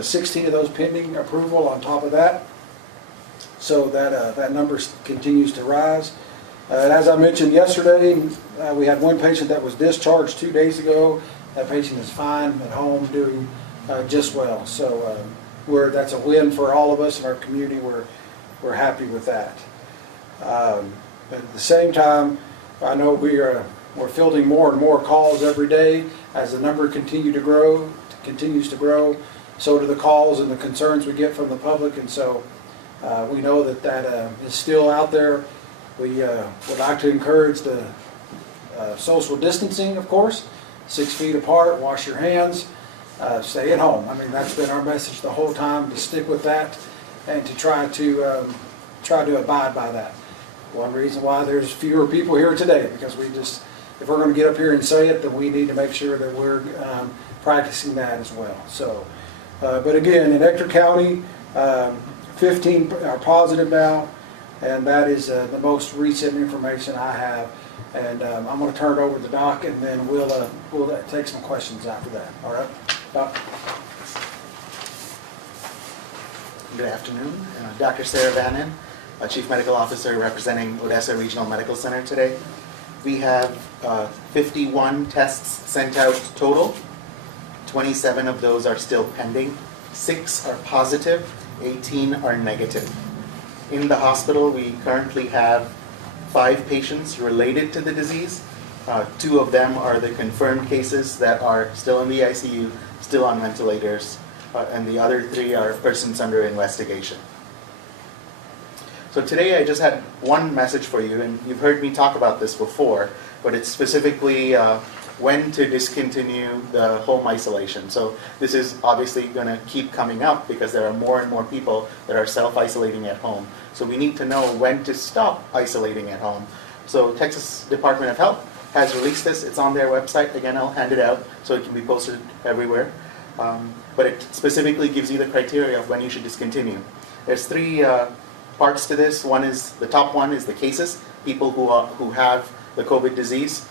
16 of those pending approval on top of that. So that number continues to rise. And as I mentioned yesterday, we had one patient that was discharged 2 days ago. That patient is fine at home, doing just well. So that's a win for all of us in our community. We're happy with that. But at the same time, I know we're fielding more and more calls every day as the number continues to grow. So do the calls and the concerns we get from the public, and so we know that is still out there. We would like to encourage the social distancing, of course, 6 feet apart, wash your hands, stay at home. I mean, that's been our message the whole time, to stick with that and to try to abide by that. One reason why there's fewer people here today, because if we're going to get up here and say it, then we need to make sure that we're practicing that as well. So, but again, in Ector County, 15 are positive now, and that is the most recent information I have. And I'm going to turn it over to the doc, and then we'll take some questions after that. All right, Doc. Good afternoon. Dr. Sarah Vannon, Chief Medical Officer representing Odessa Regional Medical Center today. We have 51 tests sent out total. 27 of those are still pending. 6 are positive, 18 are negative. In the hospital, we currently have 5 patients related to the disease. 2 of them are the confirmed cases that are still in the ICU, still on ventilators, and the other 3 are persons under investigation. So today I just had one message for you, and you've heard me talk about this before, but it's specifically when to discontinue the home isolation. So this is obviously going to keep coming up because there are more and more people that are self-isolating at home. So we need to know when to stop isolating at home. So Texas Department of Health has released this. It's on their website. Again, I'll hand it out so it can be posted everywhere. But it specifically gives you the criteria of when you should discontinue. There's 3 parts to this. The top one is the cases, people who have the COVID disease.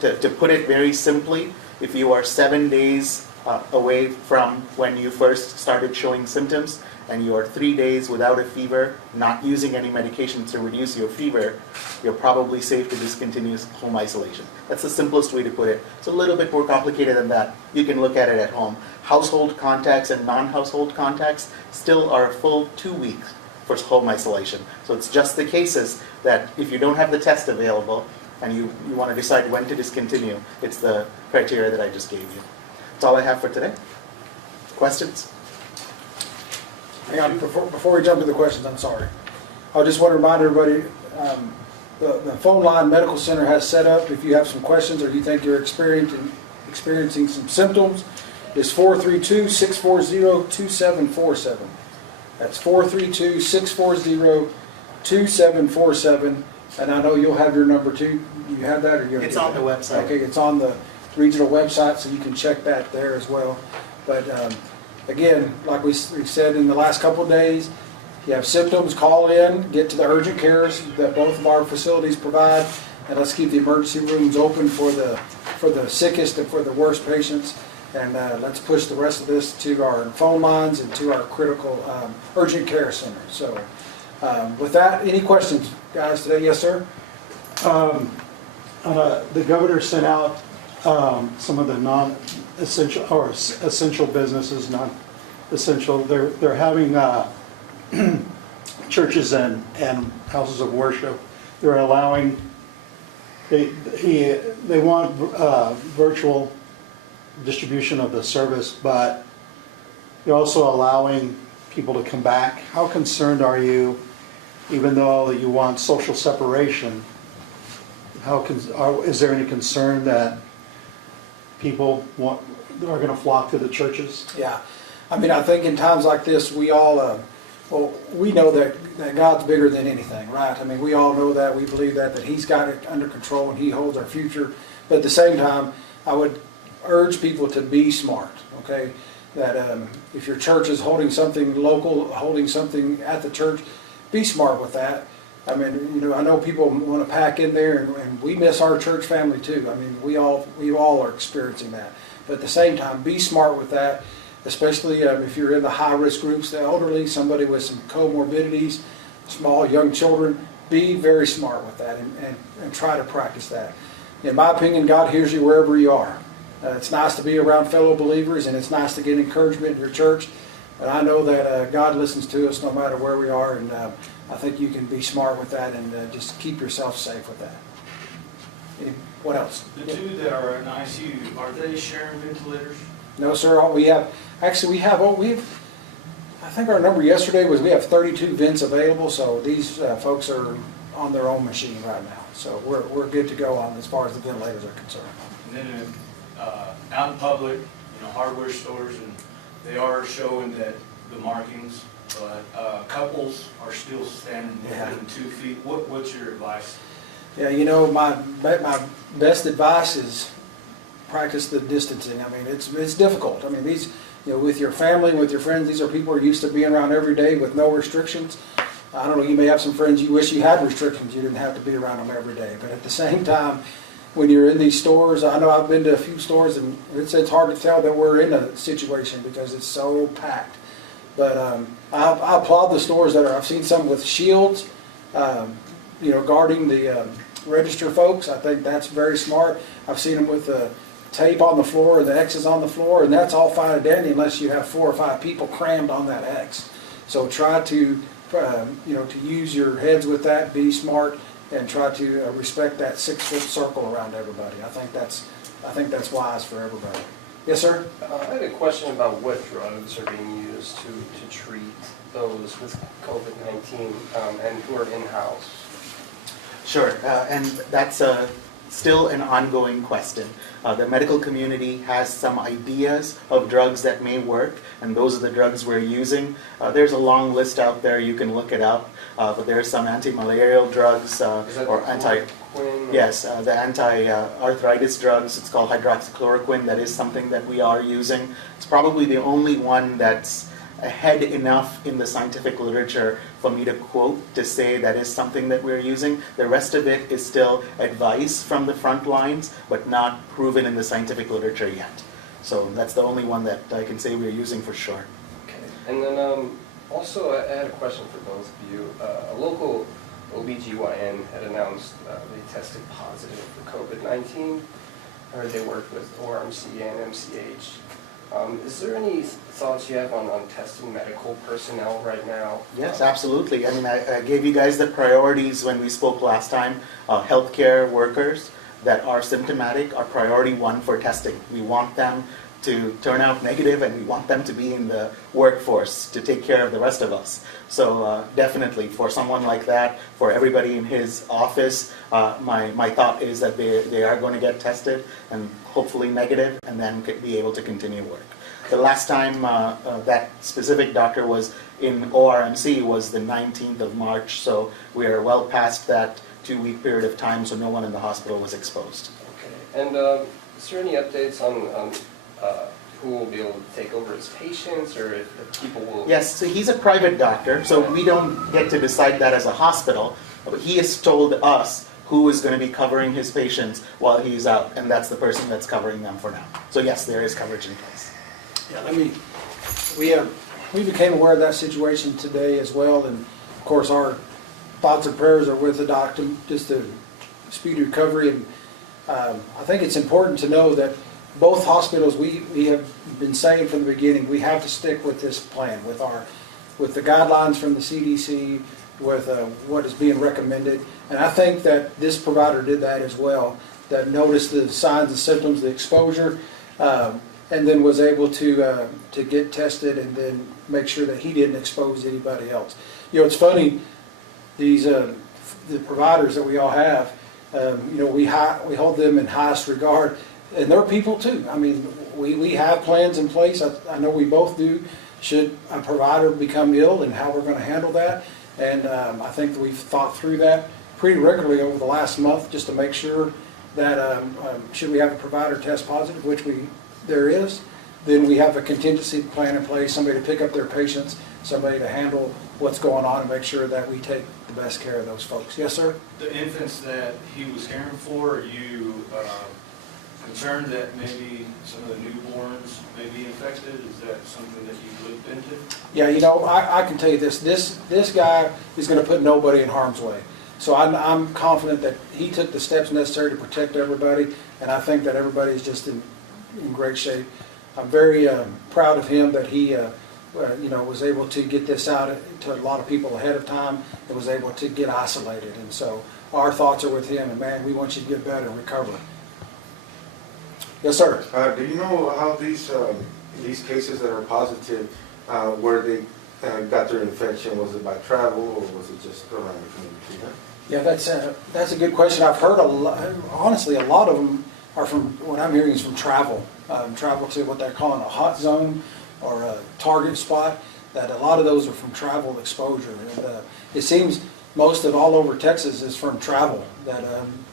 To put it very simply, if you are 7 days away from when you first started showing symptoms, and you are 3 days without a fever, not using any medication to reduce your fever, you're probably safe to discontinue home isolation. That's the simplest way to put it. It's a little bit more complicated than that. You can look at it at home. Household contacts and non-household contacts still are a full 2 weeks for home isolation. So it's just the cases that if you don't have the test available and you want to decide when to discontinue, it's the criteria that I just gave you. That's all I have for today. Questions? Hang on, before we jump to the questions, I'm sorry. I just want to remind everybody, the phone line Medical Center has set up, if you have some questions or you think you're experiencing some symptoms, is 432-640-2747. That's 432-640-2747. And I know you'll have your number too. You have that, or you? It's on the website. Okay, it's on the regional website, so you can check that there as well. But again, like we said in the last couple of days, if you have symptoms, call in, get to the urgent cares that both of our facilities provide, and let's keep the emergency rooms open for the sickest and for the worst patients. And let's push the rest of this to our phone lines and to our critical urgent care centers. So with that, any questions, guys, today? Yes, sir? The governor sent out some of the non-essential or essential businesses, non-essential. They're having churches and houses of worship. They're allowing. They want virtual distribution of the service, but they're also allowing people to come back. How concerned are you, even though you want social separation? Is there any concern that people are going to flock to the churches? Yeah, I mean, I think in times like this, we all, we know that God's bigger than anything, right? I mean, we all know that. We believe that He's got it under control and He holds our future. But at the same time, I would urge people to be smart, okay? That if your church is holding something local, holding something at the church, be smart with that. I mean, I know people want to pack in there, and we miss our church family too. I mean, we all are experiencing that. But at the same time, be smart with that. especially if you're in the high-risk groups, the elderly, somebody with some comorbidities, small young children. Be very smart with that and try to practice that. In my opinion, God hears you wherever you are. It's nice to be around fellow believers, and it's nice to get encouragement in your church. And I know that God listens to us no matter where we are, and I think you can be smart with that and just keep yourself safe with that. What else? The two that are in ICU, are they sharing ventilators? No, sir. We have, actually, I think our number yesterday was we have 32 vents available, so these folks are on their own machine right now. So we're good to go on as far as the ventilators are concerned. And then out in public, hardware stores, and they are showing that the markings, but couples are still standing more than 2 feet. What's your advice? Yeah, my best advice is practice the distancing. I mean, it's difficult. I mean, these, with your family, with your friends, these are people who are used to being around every day with no restrictions. I don't know, you may have some friends you wish you had restrictions, you didn't have to be around them every day. But at the same time, when you're in these stores, I know I've been to a few stores, and it's hard to tell that we're in a situation because it's so packed. But I applaud the stores that I've seen some with shields, guarding the register folks. I think that's very smart. I've seen them with the tape on the floor or the X's on the floor, and that's all fine and dandy unless you have 4 or 5 people crammed on that X. So try to to use your heads with that, be smart, and try to respect that 6-foot circle around everybody. I think that's wise for everybody. Yes, sir? I had a question about what drugs are being used to treat those with COVID-19 and who are in-house. Sure, and that's still an ongoing question. The medical community has some ideas of drugs that may work, and those are the drugs we're using. There's a long list out there, you can look it up, but there are some anti-malarial drugs or the anti-arthritis drugs. It's called hydroxychloroquine. That is something that we are using. It's probably the only one that's ahead enough in the scientific literature for me to quote to say that is something that we're using. The rest of it is still advice from the front lines, but not proven in the scientific literature yet. So that's the only one that I can say we're using for sure. Okay. And then also I had a question for both of you. A local OBGYN had announced they tested positive for COVID-19. I heard they worked with ORMC and MCH. Is there any thoughts you have on testing medical personnel right now? Yes, absolutely. I mean, I gave you guys the priorities when we spoke last time. Healthcare workers that are symptomatic are priority 1 for testing. We want them to turn out negative, and we want them to be in the workforce to take care of the rest of us. So definitely for someone like that, for everybody in his office, my thought is that they are going to get tested and hopefully negative, and then be able to continue work. The last time that specific doctor was in ORMC was the 19th of March, so we are well past that 2-week period of time, so no one in the hospital was exposed. Okay. And is there any updates on who will be able to take over his patients, or if people will... Yes, so he's a private doctor, so we don't get to decide that as a hospital, but he has told us who is going to be covering his patients while he's out, and that's the person that's covering them for now. So yes, there is coverage in place. Yeah, we became aware of that situation today as well, and of course our thoughts and prayers are with the doctor, just a speedy recovery. And I think it's important to know that both hospitals, we have been saying from the beginning, we have to stick with this plan, with the guidelines from the CDC, with what is being recommended. And I think that this provider did that as well, that noticed the signs and symptoms, the exposure, and then was able to get tested and then make sure that he didn't expose anybody else. It's funny, these the providers that we all have, we hold them in highest regard, and they're people too. I mean, we have plans in place. I know we both do. Should a provider become ill, and how we're going to handle that. And I think that we've thought through that pretty regularly over the last month, just to make sure that should we have a provider test positive, which there is, then we have a contingency plan in place, somebody to pick up their patients, somebody to handle what's going on and make sure that we take the best care of those folks. Yes, sir? The infants that he was caring for, are you concerned that maybe some of the newborns may be infected? Is that something that you've looked into? Yeah, you know, I can tell you this guy is going to put nobody in harm's way. So I'm confident that he took the steps necessary to protect everybody, and I think that everybody is just in great shape. I'm very proud of him that he was able to get this out to a lot of people ahead of time and was able to get isolated. And so our thoughts are with him, and man, we want you to get better and recover. Yes, sir. Do you know how these cases that are positive, where they got their infection? Was it by travel or was it just around the community? Yeah, that's a good question. I've heard honestly, a lot of them are from, what I'm hearing is from travel. Travel to what they're calling a hot zone or a target spot, that a lot of those are from travel exposure. And it seems most of all over Texas is from travel, that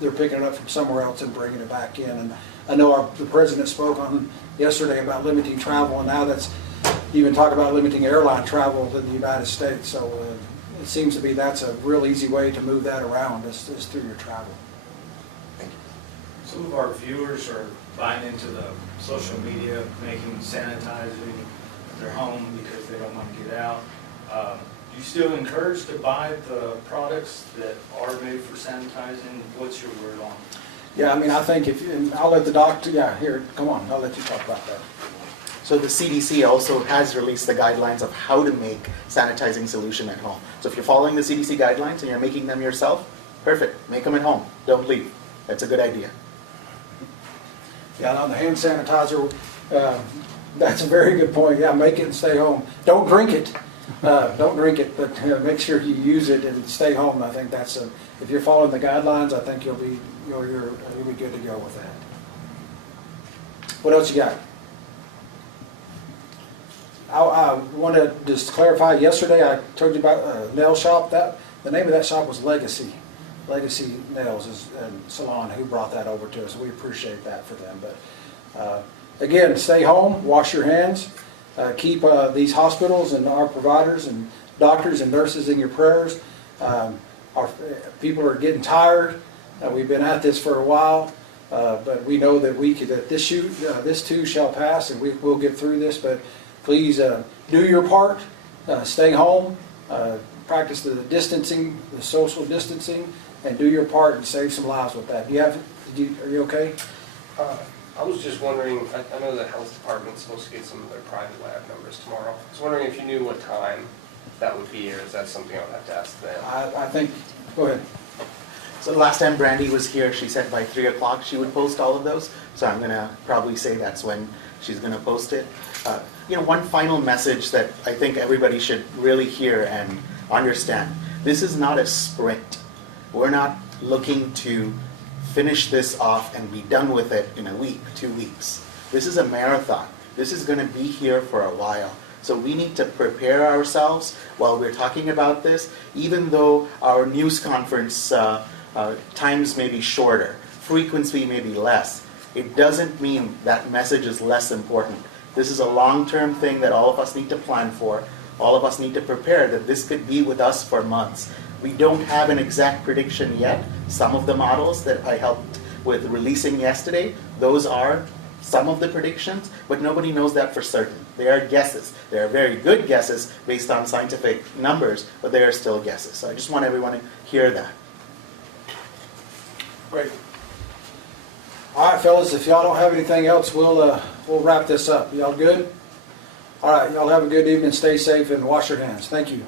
they're picking it up from somewhere else and bringing it back in. And I know the president spoke on yesterday about limiting travel, and now that's even talk about limiting airline travel to the United States. So it seems to be that's a real easy way to move that around is through your travel. Thank you. Some of our viewers are buying into the social media, making sanitizing their home because they don't want to get out. Do you still encourage to buy the products that are made for sanitizing? What's your word on it? Yeah, I mean, I think and I'll let the doctor, here, come on, I'll let you talk about that. So the CDC also has released the guidelines of how to make sanitizing solution at home. So if you're following the CDC guidelines and you're making them yourself, perfect, make them at home, don't leave. That's a good idea. Yeah, and on the hand sanitizer, that's a very good point. Yeah, make it and stay home. Don't drink it. Don't drink it, but make sure you use it and stay home. I think that's if you're following the guidelines, I think you'll be good to go with that. What else you got? I want to just clarify. Yesterday, I told you about a nail shop. The name of that shop was Legacy Nails and Salon, who brought that over to us. We appreciate that for them. But again, stay home, wash your hands, keep these hospitals and our providers and doctors and nurses in your prayers. Our people are getting tired. We've been at this for a while, but we know that this too shall pass, and we'll get through this. But please do your part. Stay home. Practice the distancing, the social distancing, and do your part and save some lives with that. Are you okay? I was just wondering, I know the health department's supposed to get some of their private lab numbers tomorrow. I was wondering if you knew what time that would be, or is that something I'll have to ask them? I think, go ahead. So last time Brandy was here, she said by 3 o'clock she would post all of those. So I'm going to probably say that's when she's going to post it. One final message that I think everybody should really hear and understand. This is not a sprint. We're not looking to finish this off and be done with it in a week, 2 weeks. This is a marathon. This is going to be here for a while. So we need to prepare ourselves while we're talking about this, even though our news conference times may be shorter, frequency may be less. It doesn't mean that message is less important. This is a long-term thing that all of us need to plan for. All of us need to prepare that this could be with us for months. We don't have an exact prediction yet. Some of the models that I helped with releasing yesterday, those are some of the predictions, but nobody knows that for certain. They are guesses. They are very good guesses based on scientific numbers, but they are still guesses. So I just want everyone to hear that. Great. All right, fellas, if y'all don't have anything else, we'll wrap this up. Y'all good? All right, y'all have a good evening. Stay safe and wash your hands. Thank you.